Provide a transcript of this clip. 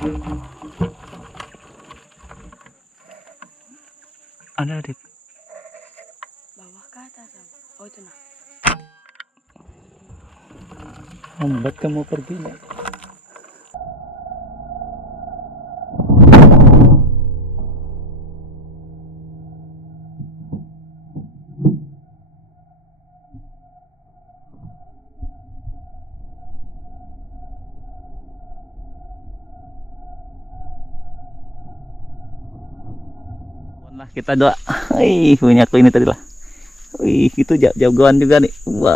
Ada Dik. Bawah ke atas. Oh itu nah. Lambat kamu perginya. Lah kita doa. Punya aku ini tadi lah. Itu jagoan juga nih. Wah.